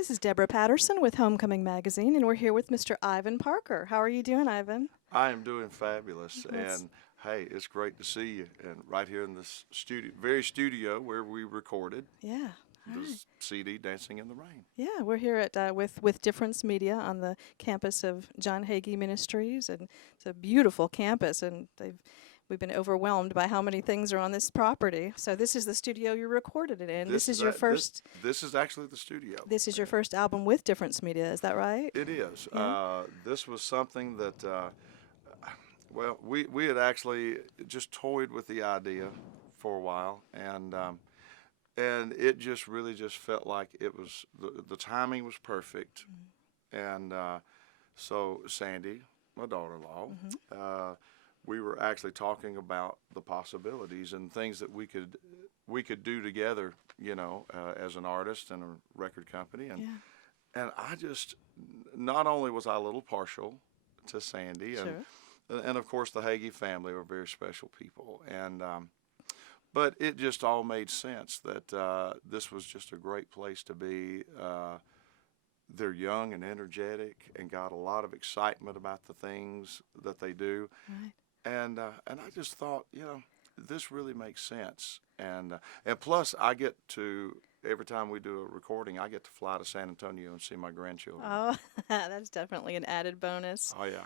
This is Deborah Patterson with Homecoming Magazine, and we're here with Mr. Ivan Parker. How are you doing, Ivan? I am doing fabulous, That's, and hey, it's great to see you. And right here in this studio, very studio where we recorded yeah. All the right. CD "Dancing in the Rain." Yeah, we're here at with Difference Media on the campus of John Hagee Ministries, and it's a beautiful campus, and we've been overwhelmed by how many things are on this property. So this is the studio you recorded it in. This is this is actually the studio. This is your Uh, first album with Difference Media, is that right? It is. Yeah. This was something that, well, we had actually just toyed with the idea for a while, and it just really just felt like it was the timing was perfect, and so Sandy, my daughter-in-law, Mm-hmm. uh, we were actually talking about the possibilities and things that we could do together, as an artist and a record company, Yeah. and I just not only was I a little partial to Sandy, Sure. and of course the Hagee family were very special people, and but it just all made sense that this was just a great place to be. They're young and energetic and got a lot of excitement about the things that they do. Right. And I just thought, this really makes sense. And plus, I get to every time we do a recording, I get to fly to San Antonio and see my grandchildren. Oh, that's definitely an added bonus. Oh yeah.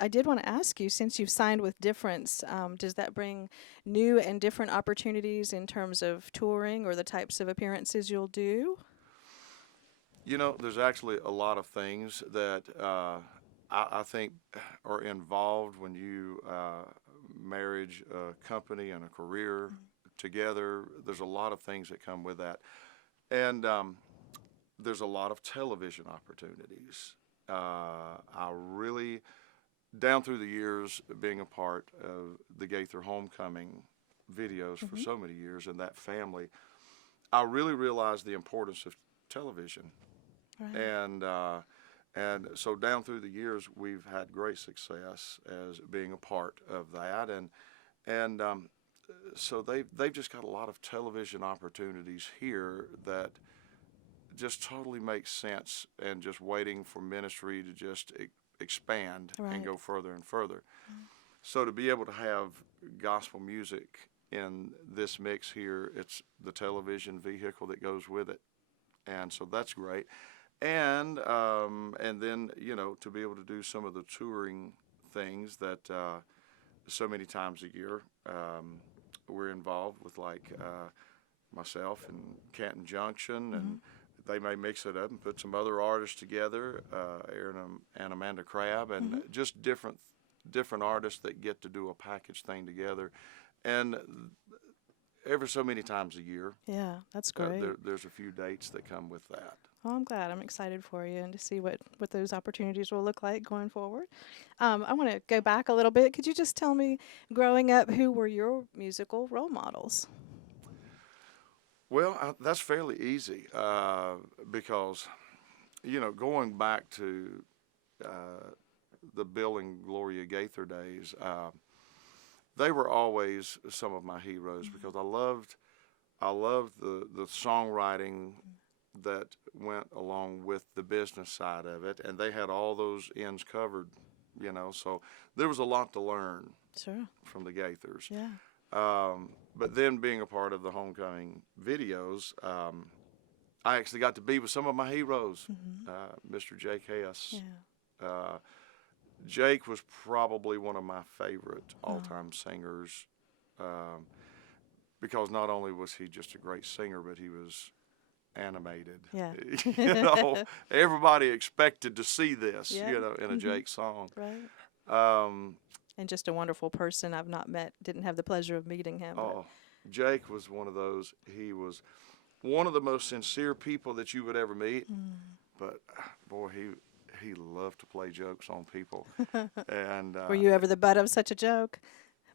I did want to ask you, since you've signed with Difference, does that bring new and different opportunities in terms of touring or the types of appearances you'll do? There's actually a lot of things that I think are involved when you marriage a company and a career together. There's a lot of things that come with that, and there's a lot of television opportunities. I really, down through the years, being a part of the Gaither Homecoming videos for Mm-hmm. so many years and that family, I really realized the importance of television. Right. And so down through the years, we've had great success as being a part of that, and so they've just got a lot of television opportunities here that just totally makes sense, and just waiting for ministry to just expand and Right. go further and further. So to be able to have gospel music in this mix here, it's the television vehicle that goes with it, and so that's great. And then to be able to do some of the touring things that so many times a year we're involved with, like myself and Canton Junction, Mm-hmm. and they may mix it up and put some other artists together, Aaron and Amanda Crabb, and Mm-hmm. just different artists that get to do a package thing together, and ever so many times a year. Yeah, that's great. There's a few dates that come with that. Well, I'm glad. I'm excited for you and to see what those opportunities will look like going forward. I want to go back a little bit. Could you just tell me, growing up, who were your musical role models? Well, that's fairly easy because, going back to uh, the Bill and Gloria Gaither days, they were always some of my heroes because I loved the songwriting that went along with the business side of it, and they had all those ends covered, so there was a lot to learn Sure. from the Gaithers. Yeah. But then being a part of the Homecoming videos, I actually got to be with some of my heroes, Mm-hmm. Mr. Jake Hess. Yeah. Uh, Jake was probably one of my favorite Oh. all-time singers because not only was he just a great singer, but he was animated. Yeah. Everybody expected to see this, Yeah. in a Mhm. Jake song. Right. Um, And just a wonderful person I've not met, didn't have the pleasure of meeting him. But Oh, Jake was one of those. He was one of the most sincere people that you would ever meet. But boy, he loved to play jokes on people. And were you ever the butt of such a joke?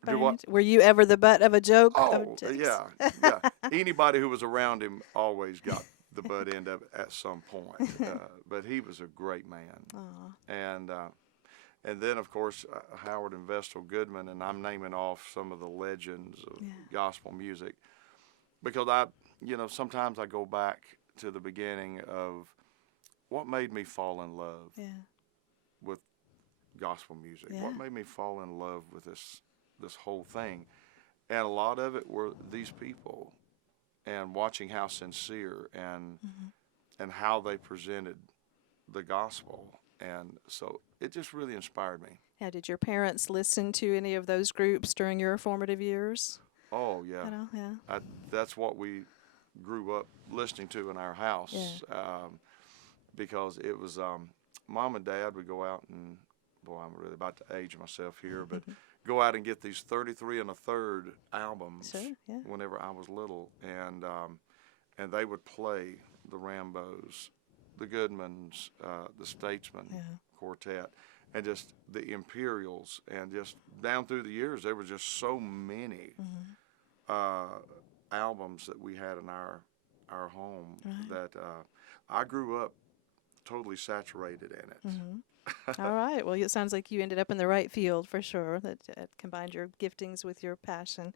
do what? Were you ever the butt of a joke? Oh, of Jake's? yeah, yeah. Anybody who was around him always got the butt end of it at some point. But he was a great man. Aw. And then, of course, Howard and Vestal Goodman, and I'm naming off some of the legends of Yeah. gospel music, because sometimes I go back to the beginning of what made me fall in love Yeah. with gospel music? Yeah. What made me fall in love with this whole thing? And a lot of it were these people, and watching how sincere and how they presented the gospel. And so it just really inspired me. Yeah. Did your parents listen to any of those groups during your formative years? Oh yeah, Yeah. that's what we grew up listening to in our house, Yeah. because it was mom and dad would go out and, boy, I'm really about to age myself here, but go out and get these 33 and a third albums Sure. Yeah. whenever I was little, and they would play the Rambos, the Goodmans, the Statesman Yeah. Quartet, and just the Imperials, and just down through the years there were just so many albums that we had in our home Right. that I grew up totally saturated in it. All right. Well, it sounds like you ended up in the right field for sure. That combined your giftings with your passion.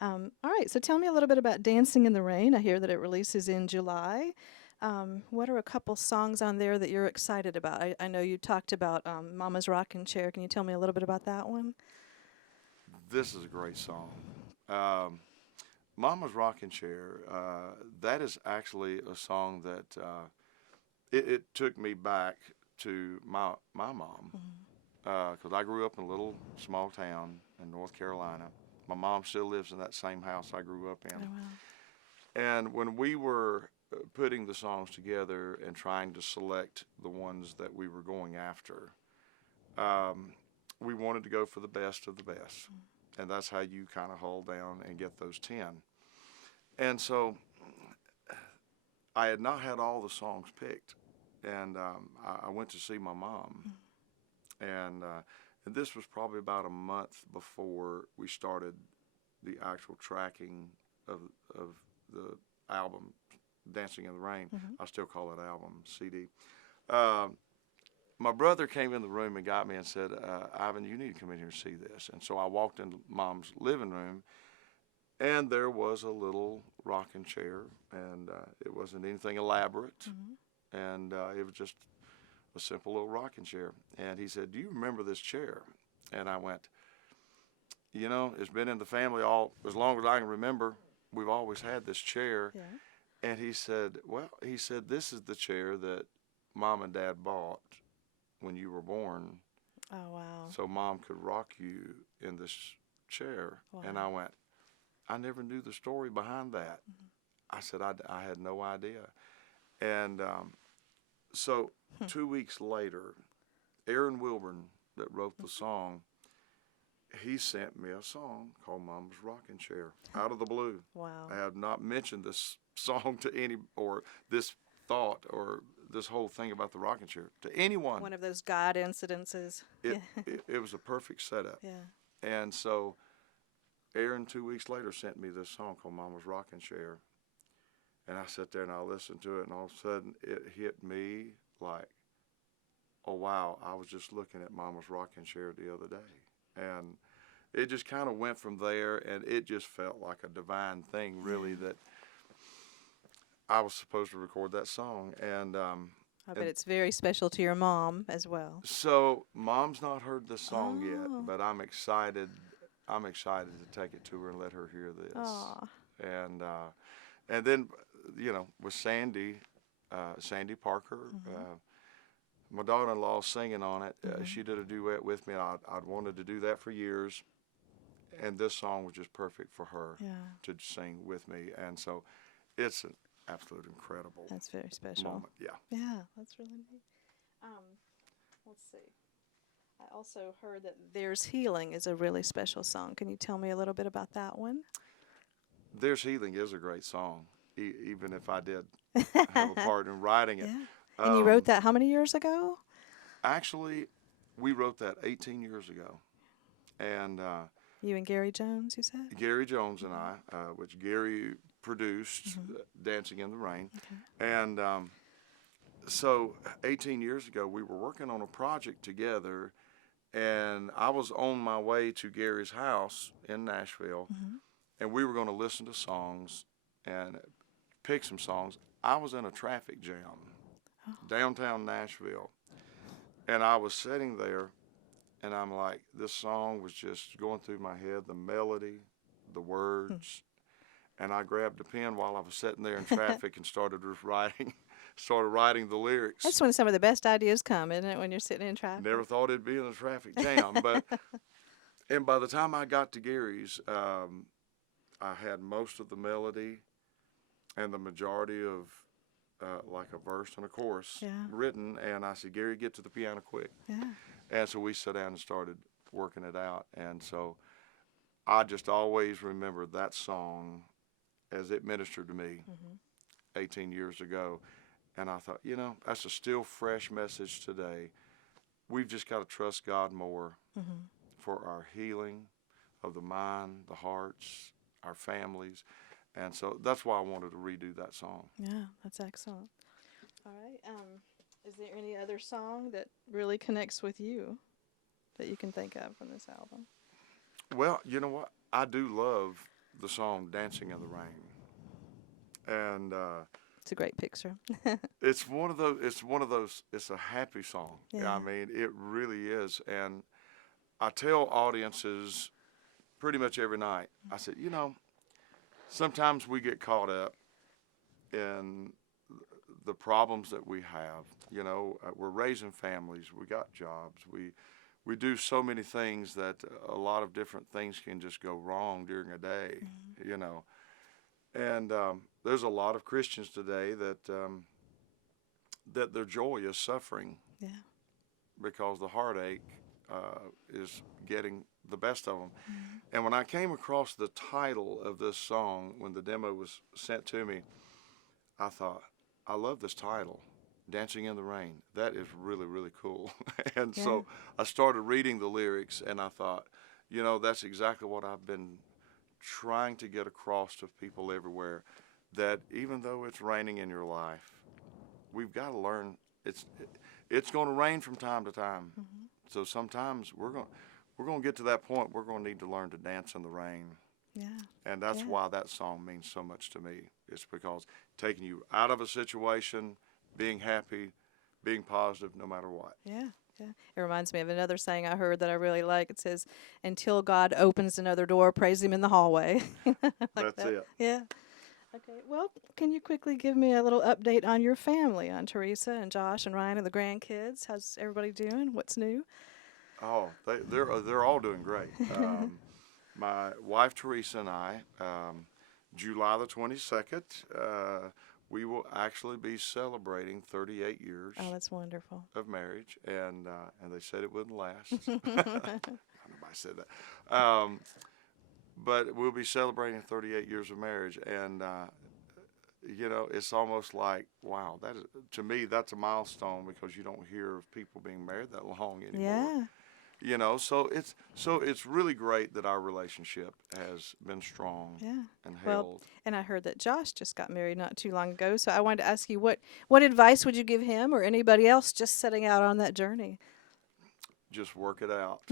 All right. So tell me a little bit about Dancing in the Rain. I hear that it releases in July. What are a couple songs on there that you're excited about? I know you talked about Mama's Rocking Chair. Can you tell me a little bit about that one? This is a great song. Um, Mama's Rocking Chair, that is actually a song that it took me back to my mom, because I grew up in a little small town in North Carolina. My mom still lives in that same house I grew up in. Oh, wow. And when we were putting the songs together and trying to select the ones that we were going after, we wanted to go for the best of the best. And that's how you kind of hold down and get those 10. And so I had not had all the songs picked. And I went to see my mom. And this was probably about a month before we started the actual tracking of the album, Dancing in the Rain. I still call it album, CD. My brother came in the room and got me and said, Ivan, you need to come in here and see this. And so I walked into Mom's living room, and there was a little rocking chair, and it wasn't anything elaborate, and it was just a simple little rocking chair. And he said, do you remember this chair? And I went, you know, it's been in the family all as long as I can remember. We've always had this chair. Yeah. And he said, well, this is the chair that Mom and Dad bought when you were born, Oh, wow. so Mom could rock you in this chair. Wow. And I went, I never knew the story behind that. I said, I had no idea. And so 2 weeks later, Aaron Wilburn, that wrote the song, he sent me a song called Mama's Rocking Chair out of the blue. Wow. I have not mentioned this song to any, or this thought, or this whole thing about the rocking chair to anyone. One of those God incidences. It was a perfect setup. Yeah. And so Aaron 2 weeks later sent me this song called Mama's Rocking Chair. And I sat there and I listened to it, and all of a sudden it hit me like, oh wow, I was just looking at Mama's Rocking Chair the other day. And it just kind of went from there, and it just felt like a divine thing, really, that I was supposed to record that song. And I bet it's very special to your mom as well. so Mom's not heard this song Oh. yet, but I'm excited. I'm excited to take it to her and let her hear this. Aw. And then, you know, with Sandy Parker, my daughter-in-law singing on it. She did a duet with me. I'd wanted to do that for years, and this song was just perfect for her Yeah. to sing with me. And so it's an absolute incredible That's very special. moment. Yeah. Yeah, that's really neat. Let's see. I also heard that There's Healing is a really special song. Can you tell me a little bit about that one? There's Healing is a great song, even if I did have a part in writing it. Yeah. And you wrote that how many years ago? Actually, we wrote that 18 years ago. And You and Gary Jones, you said? Gary Jones and I, which Gary produced Dancing in the Rain. Okay. And so 18 years ago, we were working on a project together, and I was on my way to Gary's house in Nashville, and we were going to listen to songs and pick some songs. I was in a traffic jam. downtown Nashville. And I was sitting there, and I'm like, this song was just going through my head, the melody, the words. And I grabbed a pen while I was sitting there in traffic and started just writing, started writing the lyrics. That's when some of the best ideas come, isn't it? When you're sitting in traffic. Never thought it'd be in a traffic jam, but and by the time I got to Gary's, I had most of the melody and the majority of like a verse and a chorus written, and I said, Gary, get to the piano quick. Yeah. And so we sat down and started working it out, and so I just always remember that song as it ministered to me 18 years ago. And I thought, that's a still fresh message today. We've just got to trust God more for our healing of the mind, the hearts, our families. And so that's why I wanted to redo that song. Yeah, that's excellent. All right. Is there any other song that really connects with you that you can think of from this album? Well, you know what? I do love the song Dancing in the Rain. And it's a great picture. it's a happy song. Yeah. I mean, it really is. And I tell audiences pretty much every night, I said, sometimes we get caught up in the problems that we have. We're raising families, we got jobs, we do so many things that a lot of different things can just go wrong during a day, And there's a lot of Christians today that their joy is suffering because the heartache is getting the best of them. And when I came across the title of this song, when the demo was sent to me, I thought, I love this title, Dancing in the Rain. That is really, really cool. And so I started reading the lyrics, and I thought, that's exactly what I've been trying to get across to people everywhere, that even though it's raining in your life, we've got to learn it's going to rain from time to time. So sometimes we're going to get to that point we're going to need to learn to dance in the rain. Yeah. And that's why that song means so much to me. It's because taking you out of a situation, being happy, being positive no matter what. Yeah. Yeah. It reminds me of another saying I heard that I really like. It says, until God opens another door, praise him in the hallway. That's it. Yeah. Okay. Well, can you quickly give me a little update on your family, on Teresa and Josh and Ryan and the grandkids? How's everybody doing? What's new? Oh, they're all doing great. My wife Teresa and I, July the 22nd, we will actually be celebrating 38 years. Oh, that's wonderful. Of marriage, and they said it wouldn't last. Nobody said that. But we'll be celebrating 38 years of marriage, and it's almost like, wow, to me that's a milestone, because you don't hear of people being married that long anymore. Yeah. So it's really great that our relationship has been strong and held. Well, and I heard that Josh just got married not too long ago, so I wanted to ask you, what advice would you give him or anybody else just setting out on that journey? Just work it out.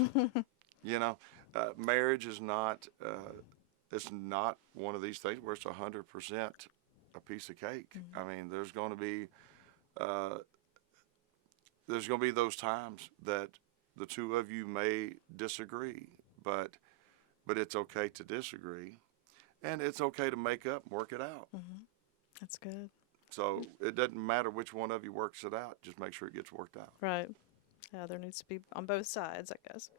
Marriage is not it's not one of these things where it's 100% a piece of cake. I mean, there's going to be those times that the two of you may disagree, but it's okay to disagree, and it's okay to make up and work it out. That's good. So it doesn't matter which one of you works it out. Just make sure it gets worked out. Right. Yeah, there needs to be on both sides, I guess.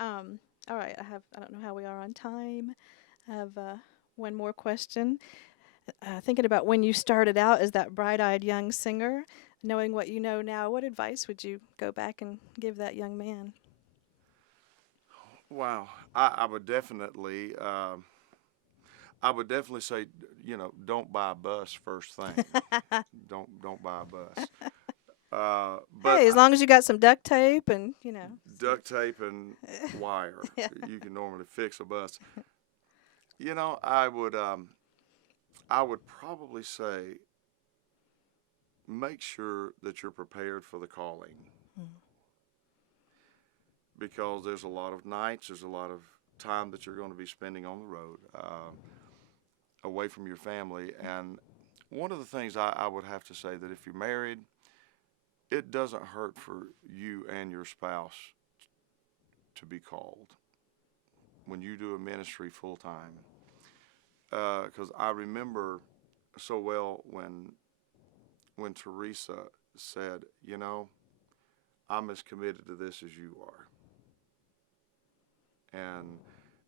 All right, I don't know how we are on time. I have one more question. Thinking about when you started out as that bright-eyed young singer, knowing what you know now, what advice would you go back and give that young man? Wow, I would definitely say, don't buy a bus first thing. Don't buy a bus. But hey, as long as you got some duct tape and duct tape and wire, you can normally fix a bus. I would probably say, make sure that you're prepared for the calling, because there's a lot of nights, there's a lot of time that you're going to be spending on the road, away from your family. And one of the things I would have to say, that if you're married, it doesn't hurt for you and your spouse to be called when you do a ministry full time. Because I remember so well when Teresa said, you know, I'm as committed to this as you are. And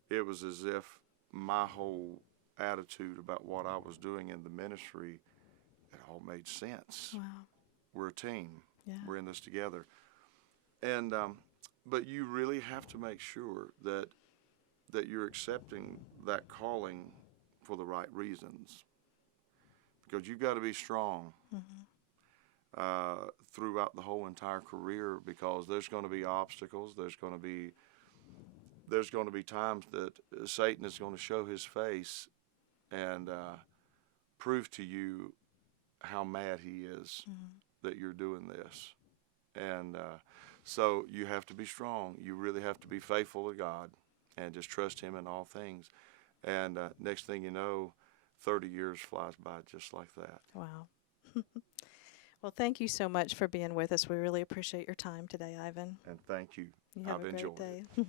it was as if my whole attitude about what I was doing in the ministry, it all made sense. Wow. We're a team. Yeah. We're in this together. And but you really have to make sure that you're accepting that calling for the right reasons, because you've got to be strong throughout the whole entire career, because there's going to be obstacles. There's going to be times that Satan is going to show his face and prove to you how mad he is that you're doing this. And so you have to be strong. You really have to be faithful to God and just trust him in all things. And next thing you know, 30 years flies by just like that. Wow. Well, thank you so much for being with us. We really appreciate your time today, Ivan. And thank you. You have I've a great enjoyed day. it.